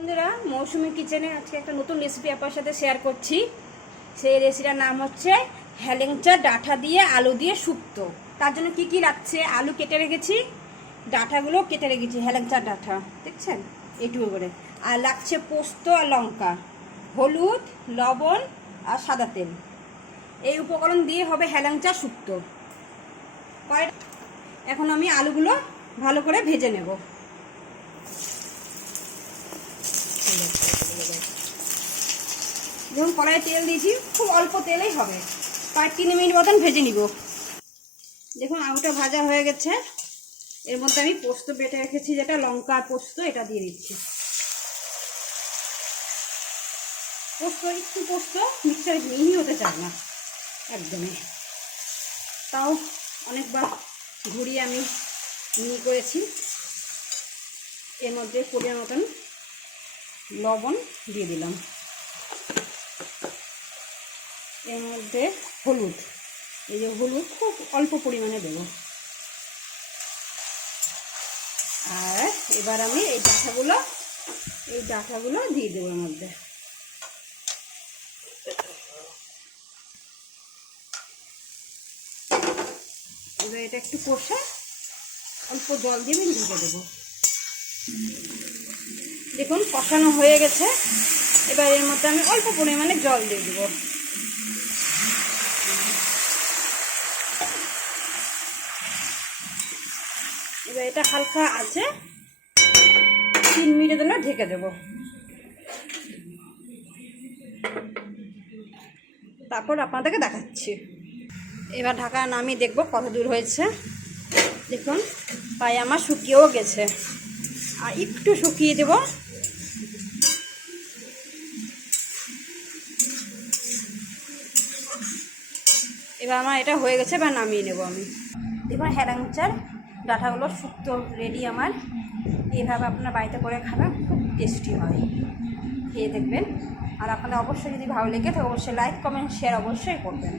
বন্ধুরা, মৌসুমী কিচেনে আজকে একটা নতুন রেসিপি আপনার সাথে শেয়ার করছি। সেই রেসিপিটার নাম হচ্ছে হেলেঞ্চা ডাঁটা দিয়ে আলু দিয়ে শুক্তো। তার জন্য কি কি লাগছে? আলু কেটে রেখেছি, ডাঁটাগুলো কেটে রেখেছি, হেলেঞ্চার ডাঁটা দেখছেন এটুকু করে। আর লাগছে পোস্ত আর লঙ্কা, হলুদ, লবণ আর সাদা তেল। এই উপকরণ দিয়ে হবে হেলেঞ্চা শুক্তো। এখন আমি আলুগুলো ভালো করে ভেজে নেব। যখন কড়াইয়ে তেল দিয়েছি, খুব অল্প তেলেই হবে, প্রায় 3 মিনিট মতন ভেজে নিব। দেখুন আলুটা ভাজা হয়ে গেছে। এর মধ্যে আমি পোস্ত বেটে রেখেছি, যেটা লঙ্কা আর পোস্ত, এটা দিয়ে দিচ্ছি। পোস্ত মিক্সারে মিহি হতে চায় না একদমই, তাও অনেকবার ঘুরিয়ে আমি মিহি করেছি। এর মধ্যে পরিমাণ মতন লবণ দিয়ে দিলাম, এর মধ্যে হলুদ, এই যে হলুদ খুব অল্প পরিমাণে দেব। আর এবার আমি এই ডাঁটাগুলো দিয়ে দেবো এর মধ্যে। এবার এটা একটু কষে অল্প জল দিয়ে আমি ঢেকে দেবো। দেখুন কষানো হয়ে গেছে। এবার এর মধ্যে আমি অল্প পরিমাণে জল দিয়ে দেবো। এবার এটা হালকা আছে 3 মিনিটের জন্য ঢেকে দেবো। তারপর আপনাদেরকে দেখাচ্ছি। এবার ঢাকা নামিয়ে দেখবো কত দূর হয়েছে। দেখুন প্রায় আমার শুকিয়েও গেছে, আর একটু শুকিয়ে দেব। এবার আমার এটা হয়ে গেছে, এবার নামিয়ে নেব আমি। দেখুন হেলেঞ্চার ডাঁটাগুলো শুক্তো রেডি আমার। এইভাবে আপনার বাড়িতে করে খাবেন, খুব টেস্টি হয়, খেয়ে দেখবেন। আর আপনাদের অবশ্যই যদি ভালো লেগে থাকে অবশ্যই লাইক, কমেন্ট, শেয়ার অবশ্যই করবেন।